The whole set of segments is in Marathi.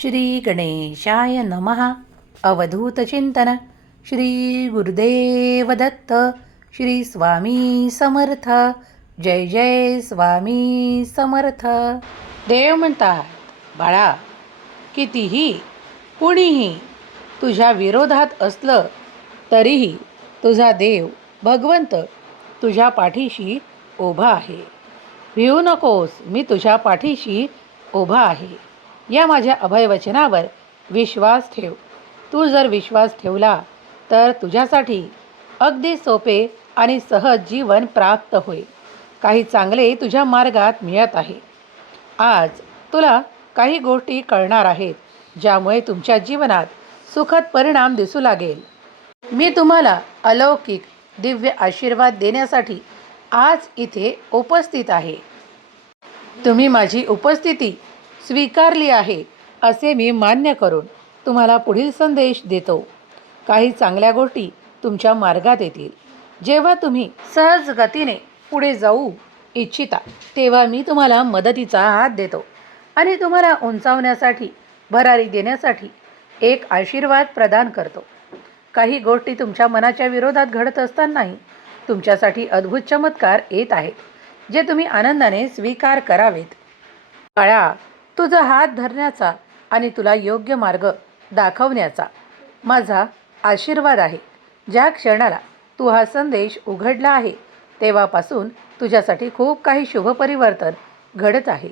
श्री गणेशाय नमः अवधूतचिंतन श्री गुरुदेव दत्त. श्री स्वामी समर्थ. जय जय स्वामी समर्थ. देव म्हणतात बाळा कितीही कुणीही तुझ्या विरोधात असलं तरीही तुझा देव भगवंत तुझ्या पाठीशी उभा आहे. भिवू नकोस मी तुझ्या पाठीशी उभा आहे. या माझ्या अभयवचनावर विश्वास ठेव. तू जर विश्वास ठेवला तर तुझ्यासाठी अगदी सोपे आणि सहज जीवन प्राप्त होईल. काही चांगले तुझ्या मार्गात मिळत आहे. आज तुला काही गोष्टी कळणार आहेत ज्यामुळे तुमच्या जीवनात सुखद परिणाम दिसू लागेल. मी तुम्हाला अलौकिक दिव्य आशीर्वाद देण्यासाठी आज इथे उपस्थित आहे. तुम्ही माझी उपस्थिती स्वीकारली आहे असे मी मान्य करून तुम्हाला पुढील संदेश देतो. काही चांगल्या गोष्टी तुमच्या मार्गात येतील. जेव्हा तुम्ही सहज गतीने पुढे जाऊ इच्छिता तेव्हा मी तुम्हाला मदतीचा हात देतो आणि तुम्हाला उंचावण्यासाठी भरारी देण्यासाठी एक आशीर्वाद प्रदान करतो. काही गोष्टी तुमच्या मनाच्या विरोधात घडत असतानाही तुमच्यासाठी अद्भुत चमत्कार येत आहेत जे तुम्ही आनंदाने स्वीकार करावेत. काळा तुझा हात धरण्याचा आणि तुला योग्य मार्ग दाखवण्याचा माझा आशीर्वाद आहे. ज्या क्षणाला तू हा संदेश उघडला आहे तेव्हापासून तुझ्यासाठी खूप काही शुभ परिवर्तन घडत आहे.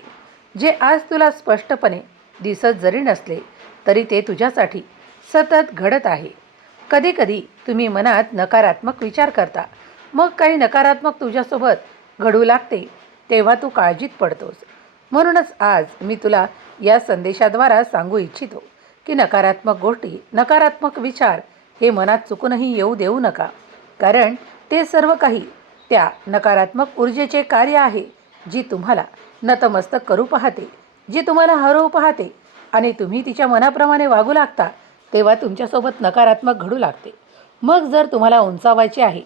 जे आज तुला स्पष्टपणे दिसत जरी नसले तरी ते तुझ्यासाठी सतत घडत आहे. कधीकधी तुम्ही मनात नकारात्मक विचार करता. मग काही नकारात्मक तुझ्यासोबत घडू लागते तेव्हा तू काळजीत पडतोस. म्हणूनच आज मी तुला या संदेशाद्वारा सांगू इच्छितो की नकारात्मक गोष्टी नकारात्मक विचार हे मनात चुकूनही येऊ देऊ नका. कारण ते सर्व काही त्या नकारात्मक ऊर्जेचे कार्य आहे जी तुम्हाला नतमस्तक करू पाहते जी तुम्हाला हरवू पाहते आणि तुम्ही तिच्या मनाप्रमाणे वागू लागता तेव्हा तुमच्यासोबत नकारात्मक घडू लागते. मग जर तुम्हाला उंचावायचे आहे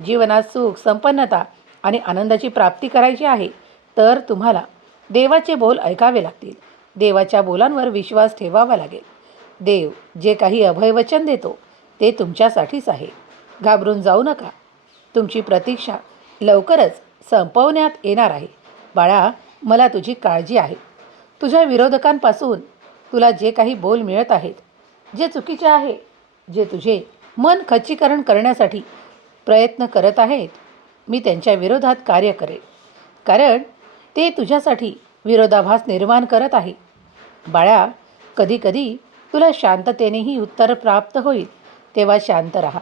जीवनात सुख संपन्नता आणि आनंदाची प्राप्ती करायची आहे तर तुम्हाला देवाचे बोल ऐकावे लागतील. देवाच्या बोलांवर विश्वास ठेवावा लागेल. देव जे काही अभयवचन देतो ते तुमच्यासाठीच आहे. घाबरून जाऊ नका. तुमची प्रतीक्षा लवकरच संपवण्यात येणार आहे. बाळा मला तुझी काळजी आहे. तुझ्या विरोधकांपासून तुला जे काही बोल मिळत आहेत जे चुकीचे आहे जे तुझे मन खच्चीकरण करण्यासाठी प्रयत्न करत आहेत मी त्यांच्या विरोधात कार्य करेन. कारण ते तुझ्यासाठी विरोधाभास निर्माण करत आहे. बाळा कधीकधी तुला शांततेनेही उत्तर प्राप्त होईल. तेव्हा शांत राहा.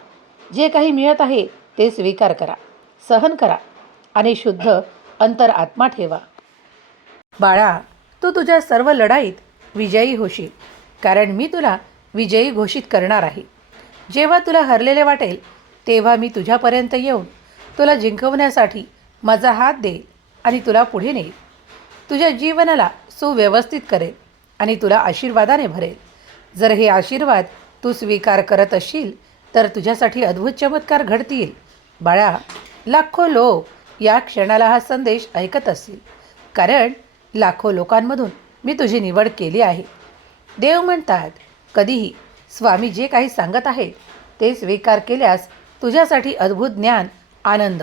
जे काही मिळत आहे ते स्वीकार करा सहन करा आणि शुद्ध अंतर आत्मा ठेवा. बाळा तू तुझ्या सर्व लढाईत विजयी होशील कारण मी तुला विजयी घोषित करणार आहे. जेव्हा तुला हरलेले वाटेल तेव्हा मी तुझ्यापर्यंत येऊन तुला जिंकवण्यासाठी माझा हात देईल. आणि तुला पुढे नेईल. तुझ्या जीवनाला सुव्यवस्थित करेल आणि तुला आशीर्वादाने भरेल. जर हे आशीर्वाद तू स्वीकार करत असशील तर तुझ्यासाठी अद्भुत चमत्कार घडतील. बाळा लाखो लोक या क्षणाला हा संदेश ऐकत असतील. कारण लाखो लोकांमधून मी तुझी निवड केली आहे. देव म्हणतात कधीही स्वामी जे काही सांगत आहेत ते स्वीकार केल्यास तुझ्यासाठी अद्भुत ज्ञान आनंद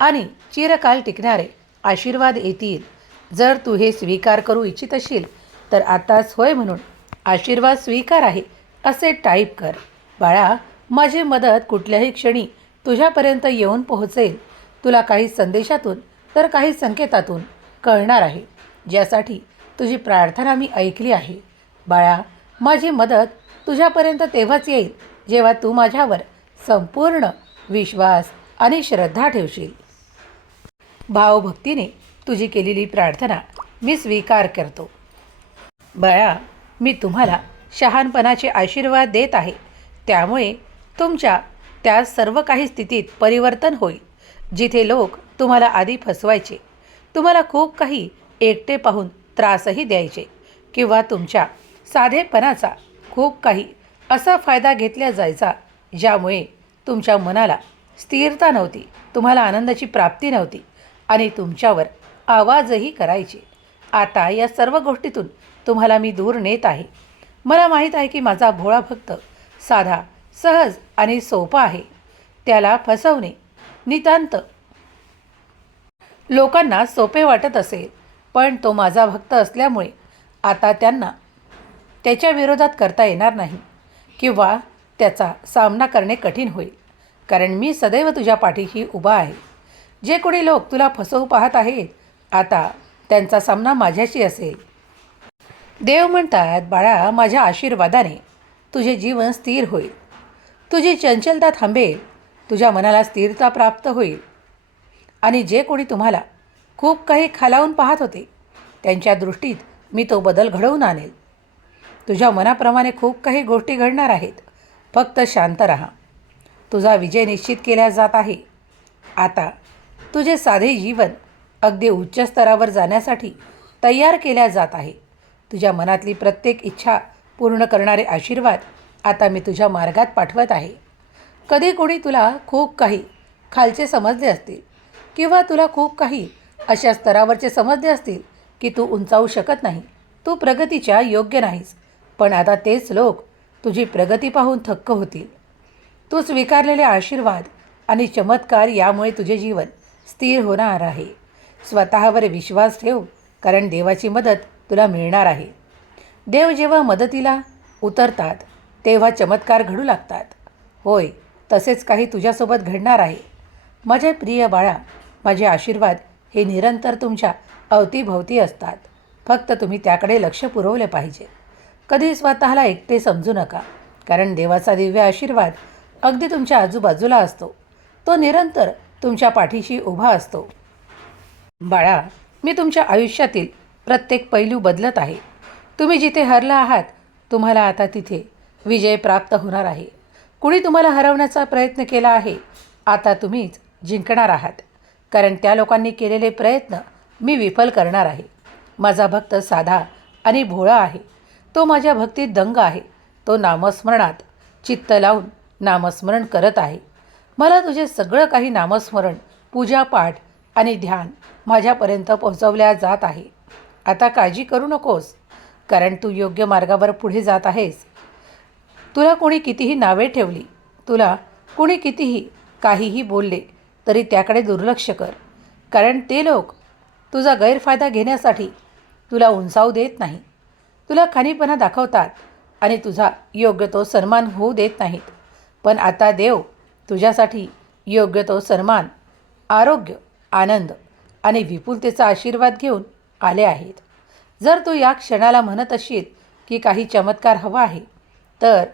आणि चिरकाल टिकणारे आशीर्वाद येतील. जर तू हे स्वीकार करू इच्छित असशील तर आताच होय म्हणून आशीर्वाद स्वीकार आहे असे टाईप कर. बाळा माझी मदत कुठल्याही क्षणी तुझ्यापर्यंत येऊन पोहोचेल. तुला काही संदेशातून तर काही संकेतातून कळणार आहे ज्यासाठी तुझी प्रार्थना मी ऐकली आहे. बाळा माझी मदत तुझ्यापर्यंत तेव्हाच येईल जेव्हा तू माझ्यावर संपूर्ण विश्वास आणि श्रद्धा ठेवशील. भावभक्तीने तुझी केलेली प्रार्थना मी स्वीकार करतो. बाळा मी तुम्हाला शहाणपणाचे आशीर्वाद देत आहे. त्यामुळे तुमच्या त्या सर्व काही स्थितीत परिवर्तन होईल. जिथे लोक तुम्हाला आधी फसवायचे तुम्हाला खूप काही एकटे पाहून त्रासही द्यायचे किंवा तुमच्या साधेपणाचा खूप काही असा फायदा घेतला जायचा ज्यामुळे तुमच्या मनाला स्थिरता नव्हती तुम्हाला आनंदाची प्राप्ती नव्हती. आणि तुमच्यावर आवाजही करायचे. आता या सर्व गोष्टीतून तुम्हाला मी दूर नेत आहे. मला माहीत आहे की माझा भोळा भक्त साधा सहज आणि सोपा आहे. त्याला फसवणे नितांत लोकांना सोपे वाटत असेल पण तो माझा भक्त असल्यामुळे आता त्यांना त्याच्या विरोधात करता येणार नाही किंवा त्याचा सामना करणे कठीण होईल. कारण मी सदैव तुझ्या पाठीशी उभा आहे. जे कोणी लोक तुला फसवू पाहत आहेत आता त्यांचा सामना माझ्याशी असेल. देव म्हणतात बाळा माझ्या आशीर्वादाने तुझे जीवन स्थिर होईल. तुझी चंचलता थांबेल. तुझ्या मनाला स्थिरता प्राप्त होईल. आणि जे कोणी तुम्हाला खूप काही खालावून पाहत होते त्यांच्या दृष्टीत मी तो बदल घडवून आणेल. तुझ्या मनाप्रमाणे खूप काही गोष्टी घडणार आहेत. फक्त शांत राहा. तुझा विजय निश्चित केला जात आहे. आता तुझे साधे जीवन अगदी उच्च स्तरावर जाण्यासाठी तयार केल्या जात आहे. तुझ्या मनातली प्रत्येक इच्छा पूर्ण करणारे आशीर्वाद आता मी तुझ्या मार्गात पाठवत आहे. कधी कोणी तुला खूप काही खालचे समजले असतील किंवा तुला खूप काही अशा स्तरावरचे समजले असतील की तू उंचावू शकत नाही तू प्रगतीच्या योग्य नाहीस पण आता तेच लोक तुझी प्रगती पाहून थक्क होतील. तू स्वीकारलेले आशीर्वाद आणि चमत्कार यामुळे तुझे जीवन स्थिर होणार आहे. स्वतःवर विश्वास ठेव कारण देवाची मदत तुला मिळणार आहे. देव जेव्हा मदतीला उतरतात तेव्हा चमत्कार घडू लागतात. होय तसेच काही तुझ्यासोबत घडणार आहे. माझे प्रिय बाळा माझे आशीर्वाद हे निरंतर तुमच्या अवतीभवती असतात. फक्त तुम्ही त्याकडे लक्ष पुरवले पाहिजे. कधी स्वतःला एकटे समजू नका कारण देवाचा दिव्य आशीर्वाद अगदी तुमच्या आजूबाजूला असतो. तो निरंतर तुमच्या पाठीशी उभा असतो. बाळा मी तुमच्या आयुष्यातील प्रत्येक पैलू बदलत आहे. तुम्ही जिथे हरला आहात तुम्हाला आता तिथे विजय प्राप्त होणार आहे. कुणी तुम्हाला हरवण्याचा प्रयत्न केला आहे आता तुम्हीच जिंकणार आहात. कारण त्या लोकांनी केलेले प्रयत्न मी विफल करणार आहे. माझा भक्त साधा आणि भोळा आहे. तो माझ्या भक्तीत दंग आहे. तो नामस्मरणात चित्त लावून नामस्मरण करत आहे. मला तुझे सगळं काही नामस्मरण पूजापाठ आणि ध्यान माझ्यापर्यंत पोहोचवल्या जात आहे. आता काळजी करू नकोस कारण तू योग्य मार्गावर पुढे जात आहेस. तुला कोणी कितीही नावे ठेवली तुला कोणी कितीही काहीही बोलले तरी त्याकडे दुर्लक्ष कर. कारण ते लोक तुझा गैरफायदा घेण्यासाठी तुला उंचावू देत नाही. तुला खानीपणा दाखवतात आणि तुझा योग्य तो सन्मान होऊ देत नाहीत. पण आता देव तुझ्यासाठी योग्य तो सन्मान आरोग्य आनंद आणि विपुलतेचा आशीर्वाद घेऊन आले आहेत. जर तू या क्षणाला म्हणत असशील की काही चमत्कार हवा आहे तर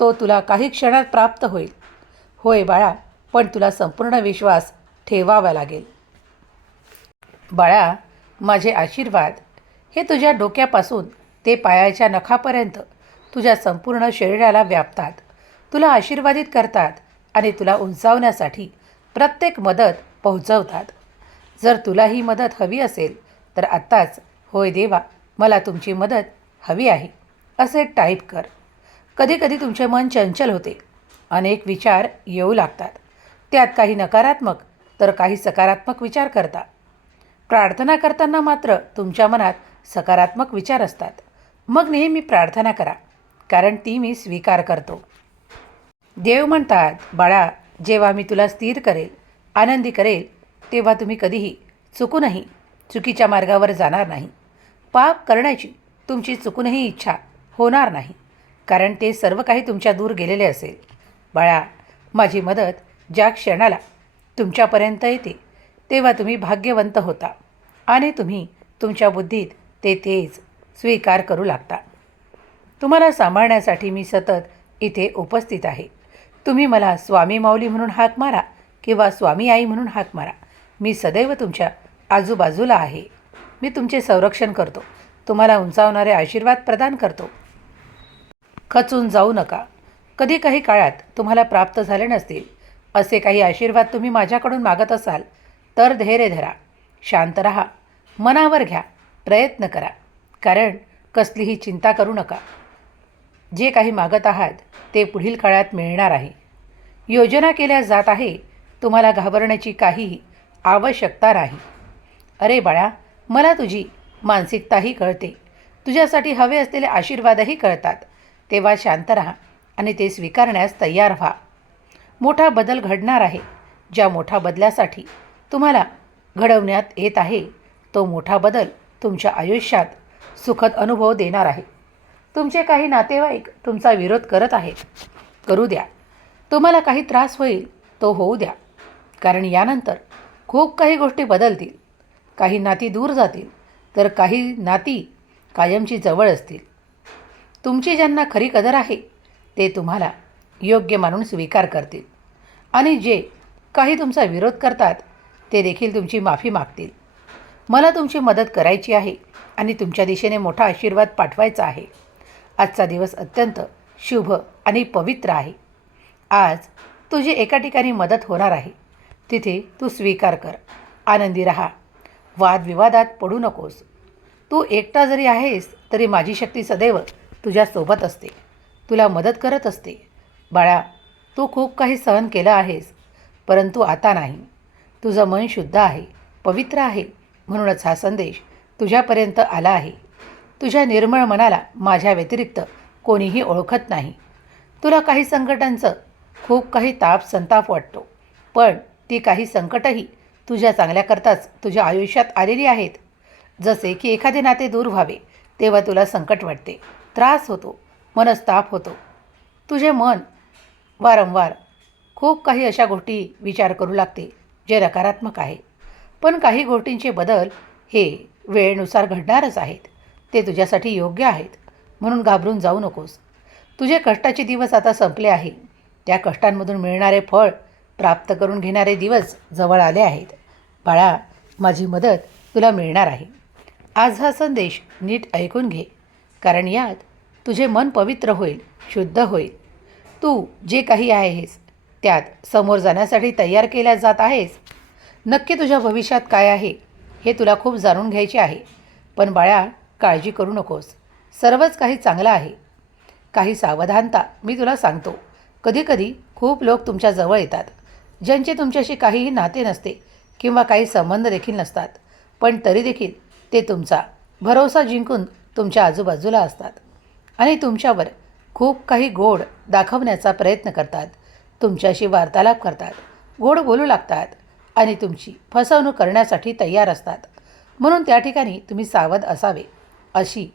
तो तुला काही क्षणात प्राप्त होईल. होय बाळा पण तुला संपूर्ण विश्वास ठेवावा लागेल. बाळा माझे आशीर्वाद. हे तुझ्या डोक्यापासून ते पायाच्या नखापर्यंत तुझ्या संपूर्ण शरीराला व्यापतात. तुला आशीर्वादित करतात. आणि तुला उंचावण्यासाठी प्रत्येक मदत पोहोचवतात. जर तुला ही मदत हवी असेल तर आत्ताच होय देवा मला तुमची मदत हवी आहे असे टाईप कर. कधीकधी तुमचे मन चंचल होते. अनेक विचार येऊ लागतात. त्यात काही नकारात्मक तर काही सकारात्मक विचार करता. प्रार्थना करताना मात्र तुमच्या मनात सकारात्मक विचार असतात. मग नेहमी प्रार्थना करा कारण ती मी स्वीकार करतो. देव म्हणतात बाळा जेव्हा मी तुला स्थिर करेल आनंदी करेल तेव्हा तुम्ही कधीही चुकूनही चुकीच्या मार्गावर जाणार नाही. पाप करण्याची तुमची चुकूनही इच्छा होणार नाही कारण ते सर्व काही तुमच्या दूर गेलेले असेल. बाळा माझी मदत ज्या क्षणाला तुमच्यापर्यंत येते तेव्हा तुम्ही भाग्यवंत होता आणि तुम्ही तुमच्या बुद्धीत ते तेच स्वीकार करू लागता. तुम्हाला सांभाळण्यासाठी मी सतत इथे उपस्थित आहे. तुम्ही मला स्वामी माऊली म्हणून हाक मारा किंवा स्वामी आई म्हणून हाक मारा. मी सदैव तुमच्या आजूबाजूला आहे. मी तुमचे संरक्षण करतो. तुम्हाला उंचावणारे आशीर्वाद प्रदान करतो. खचून जाऊ नका. कधी काही काळात तुम्हाला प्राप्त झाले नसतील. असे काही आशीर्वाद तुम्ही माझ्याकडून मागत असाल तर धैर्य धरा. शांत रहा. मनावर घ्या. प्रयत्न करा. कारण कसलीही चिंता करू नका. जे काही मागत आहात ते पुढील काळात मिळणार आहे. योजना केल्या जात आहे. तुम्हाला घाबरण्याची काहीही आवश्यकता नाही. अरे बाळा मला तुझी मानसिकताही कळते. तुझ्यासाठी हवे असलेले आशीर्वादही कळतात. तेव्हा शांत राहा आणि ते स्वीकारण्यास तयार व्हा. मोठा बदल घडणार आहे. ज्या मोठ्या बदलासाठी तुम्हाला घडवण्यात येत आहे तो मोठा बदल तुमच्या आयुष्यात सुखद अनुभव देणार आहे. तुमचे काही नातेवाईक तुमचा विरोध करत आहेत. करू द्या. तुम्हाला काही त्रास होईल तो होऊ द्या. कारण यानंतर खूप काही गोष्टी बदलतील. काही नाती दूर जातील तर काही नाती कायमची जवळ असतील. तुमची ज्यांना खरी कदर आहे ते तुम्हाला योग्य मानून स्वीकार करतील. आणि जे काही तुमचा विरोध करतात ते देखील तुमची माफी मागतील. मला तुमची मदत करायची आहे आणि तुमच्या दिशेने मोठा आशीर्वाद पाठवायचा आहे. आजचा दिवस अत्यंत शुभ आणि पवित्र आहे. आज तुझी एका ठिकाणी मदत होणार आहे. तिथे तू स्वीकार कर. आनंदी राहा. वादविवादात पडू नकोस. तू एकटा जरी आहेस तरी माझी शक्ती सदैव तुझ्यासोबत असते. तुला मदत करत असते. बाळा तू खूप काही सहन केलं आहेस परंतु आता नाही. तुझं मन शुद्ध आहे पवित्र आहे म्हणूनच हा संदेश तुझ्यापर्यंत आला आहे. तुझ्या निर्मळ मनाला माझ्या व्यतिरिक्त कोणीही ओळखत नाही. तुला काही संकटांचं खूप काही ताप संताप वाटतो. पण ती काही संकटही तुझ्या चांगल्याकरताच तुझ्या आयुष्यात आलेली आहेत. जसे की एखादे नाते दूर व्हावे तेव्हा तुला संकट वाटते. त्रास होतो मनस्ताप होतो. तुझे मन वारंवार खूप काही अशा गोष्टी विचार करू लागते जे नकारात्मक आहे. पण काही गोष्टींचे बदल हे वेळेनुसार घडणारच आहेत. ते तुझ्यासाठी योग्य आहेत. म्हणून घाबरून जाऊ नकोस. तुझे कष्टाचे दिवस आता संपले आहे. त्या कष्टांमधून मिळणारे फळ प्राप्त करून घेणारे दिवस जवळ आले आहेत. बाळा माझी मदत तुला मिळणार आहे. आज हा संदेश नीट ऐकून घे. कारण यात तुझे मन पवित्र होईल शुद्ध होईल. तू जे काही आहेस त्यात समोर जाण्यासाठी तयार केल्या जात आहेस. नक्की तुझ्या भविष्यात काय आहे हे तुला खूप जाणून घ्यायचे आहे. पण बाळा काळजी करू नकोस. सर्वच काही चांगलं आहे. काही सावधानता मी तुला सांगतो. कधीकधी खूप लोक तुमच्या जवळ येतात ज्यांचे तुमच्याशी काहीही नाते नसते किंवा काही संबंध देखील नसतात पण तरी देखील ते तुमचा भरोसा जिंकून तुमच्या आजूबाजूला असतात आणि तुमच्यावर खूप काही गोड दाखवण्याचा प्रयत्न करतात. तुमच्याशी वार्तालाप करतात गोड बोलू लागतात आणि तुमची फसवणूक करण्यासाठी तयार असतात. म्हणून त्या ठिकाणी तुम्ही सावध असावे. अशी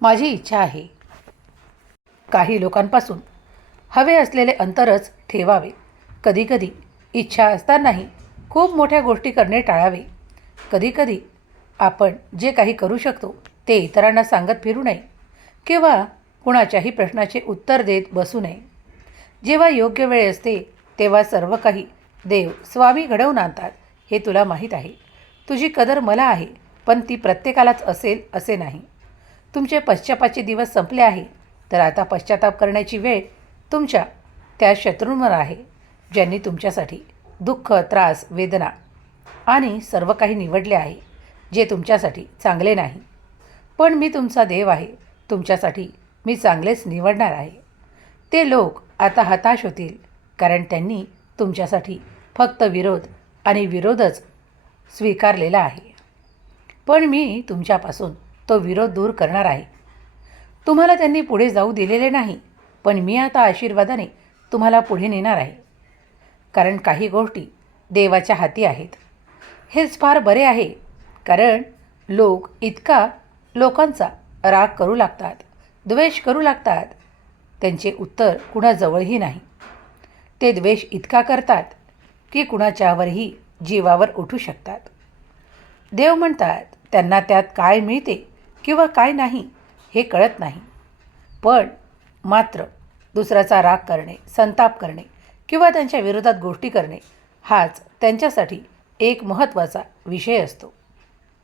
माझी इच्छा आहे. काही लोकांपासून हवे असलेले अंतरच ठेवावे. कधीकधी इच्छा असतानाही खूप मोठ्या गोष्टी करणे टाळावे. कधीकधी आपण जे काही करू शकतो ते इतरांना सांगत फिरू नये किंवा कुणाच्याही प्रश्नाचे उत्तर देत बसू नये. जेव्हा योग्य वेळ असते तेव्हा सर्व काही देव स्वामी घडवून आणतात हे तुला माहीत आहे. तुझी कदर मला आहे. पण ती प्रत्येकालाच असेल असे नाही. तुमचे पश्चातापाचे दिवस संपले आहे तर आता पश्चाताप करण्याची वेळ तुमच्या त्या शत्रूंवर आहे ज्यांनी तुमच्यासाठी दुःख त्रास वेदना आणि सर्व काही निवडले आहे जे तुमच्यासाठी चांगले नाही. पण मी तुमचा देव आहे तुमच्यासाठी मी चांगलेच निवडणार आहे. ते लोक आता हताश होतील कारण त्यांनी तुमच्यासाठी फक्त विरोध आणि विरोधच स्वीकारलेला आहे. पण मी तुमच्यापासून तो विरोध दूर करणार आहे. तुम्हाला त्यांनी पुढे जाऊ दिलेले नाही पण मी आता आशीर्वादाने तुम्हाला पुढे नेणार आहे. कारण काही गोष्टी देवाच्या हाती आहेत. हेच फार बरे आहे कारण लोक इतका लोकांचा राग करू लागतात द्वेष करू लागतात. त्यांचे उत्तर कुणाजवळही नाही. ते द्वेष इतका करतात की कुणाच्यावरही जीवावर उठू शकतात. देव म्हणतात त्यांना त्यात काय मिळते किंवा काय नाही हे कळत नाही. पण मात्र दुसऱ्याचा राग करणे संताप करणे किंवा त्यांच्या विरोधात गोष्टी करणे हाच त्यांच्यासाठी एक महत्त्वाचा विषय असतो.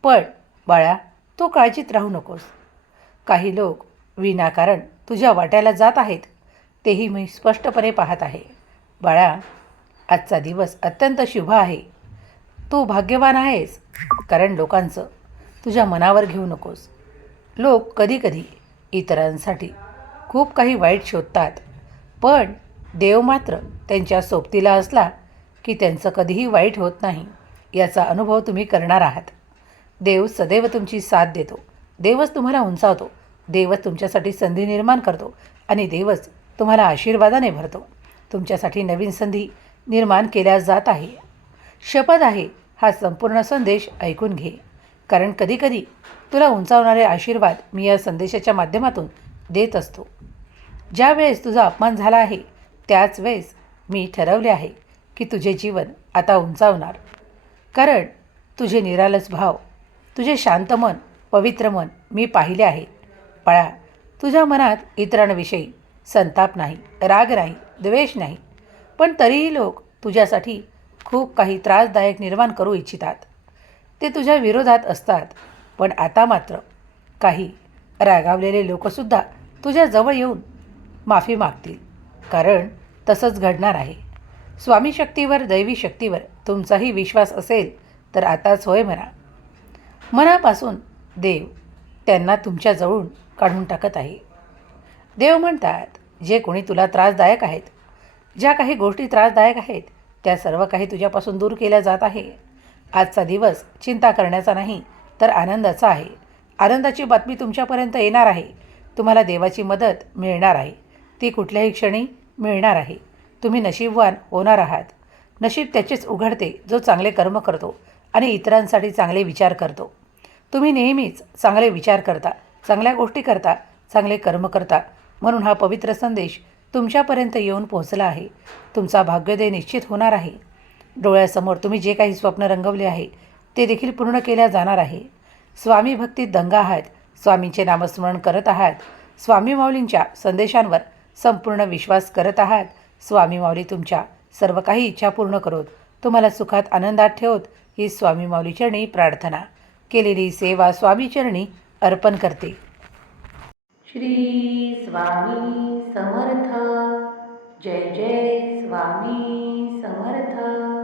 पण बाळा तू काळजीत राहू नकोस. काही लोक विनाकारण तुझ्या वाट्याला जात आहेत तेही मी स्पष्टपणे पाहत आहे. बाळा आजचा दिवस अत्यंत शुभ आहे. तू भाग्यवान आहेस कारण लोकांचं तुझ्या मनावर घेऊ नकोस. लोक कधीकधी इतरांसाठी खूप काही वाईट शोधतात. पण देव मात्र त्यांच्या सोबतीला असला की त्यांचं कधीही वाईट होत नाही याचा अनुभव तुम्ही करणार आहात. देव सदैव तुमची साथ देतो. देवच तुम्हाला उंचावतो. देवच तुमच्यासाठी संधी निर्माण करतो आणि देवच तुम्हाला आशीर्वादाने भरतो. तुमच्यासाठी नवीन संधी निर्माण केल्या जात आहे. शपथ आहे हा संपूर्ण संदेश ऐकून घे. कारण कधीकधी तुला उंचावणारे आशीर्वाद मी या संदेशाच्या माध्यमातून देत असतो. ज्या वेळेस तुझा अपमान झाला आहे त्याच वेळेस मी ठरवले आहे की तुझे जीवन आता उंचावणार. कारण तुझे निरालस भाव तुझे शांत मन पवित्र मन मी पाहिले आहे पळा तुझ्या मनात इतरांविषयी संताप नाही राग नाही द्वेष नाही. पण तरीही लोक तुझ्यासाठी खूप काही त्रासदायक निर्माण करू इच्छितात. ते तुझ्या विरोधात असतात. पण आता मात्र काही रागावलेले लोकसुद्धा तुझ्या जवळ येऊन माफी मागतील. कारण तसंच घडणार आहे. स्वामी शक्तीवर दैवी शक्तीवर तुमचाही विश्वास असेल तर आताच होय म्हणा. मनापासून देव त्यांना तुमच्याजवळून काढून टाकत आहे. देव म्हणतात जे कोणी तुला त्रासदायक आहेत ज्या काही गोष्टी त्रासदायक आहेत त्या सर्व काही तुझ्यापासून दूर केल्या जात आहे. आजचा दिवस चिंता करण्याचा नाही तर आनंदाचा आहे. आनंदाची बातमी तुमच्यापर्यंत येणार आहे. तुम्हाला देवाची मदत मिळणार आहे. ती कुठल्याही क्षणी मिळणार आहे. तुम्ही नशीबवान होणार आहात. नशीब त्याचेच उघडते जो चांगले कर्म करतो आणि इतरांसाठी चांगले विचार करतो. तुम्ही नेहमीच चांगले विचार करता चांगल्या गोष्टी करता चांगले कर्म करता म्हणून हा पवित्र संदेश तुमच्यापर्यंत येऊन पोहोचला आहे. तुमचा भाग्योदय निश्चित होणार आहे. डोळ्यासमोर तुम्ही जे काही स्वप्न रंगवले आहे ते देखील पूर्ण केल्या जाणार आहे. स्वामी भक्तीत दंग आहात स्वामींचे नामस्मरण करत आहात स्वामी माऊलींच्या संदेशांवर संपूर्ण विश्वास करत आहात. स्वामी माऊली तुमच्या सर्व काही इच्छा पूर्ण करोत तुम्हाला सुखात आनंदात ठेवत ही स्वामी माऊलीचरणी प्रार्थना. केलेली सेवा स्वामीचरणी अर्पण करते. श्री स्वामी समर्थ. जय जय स्वामी समर्थ.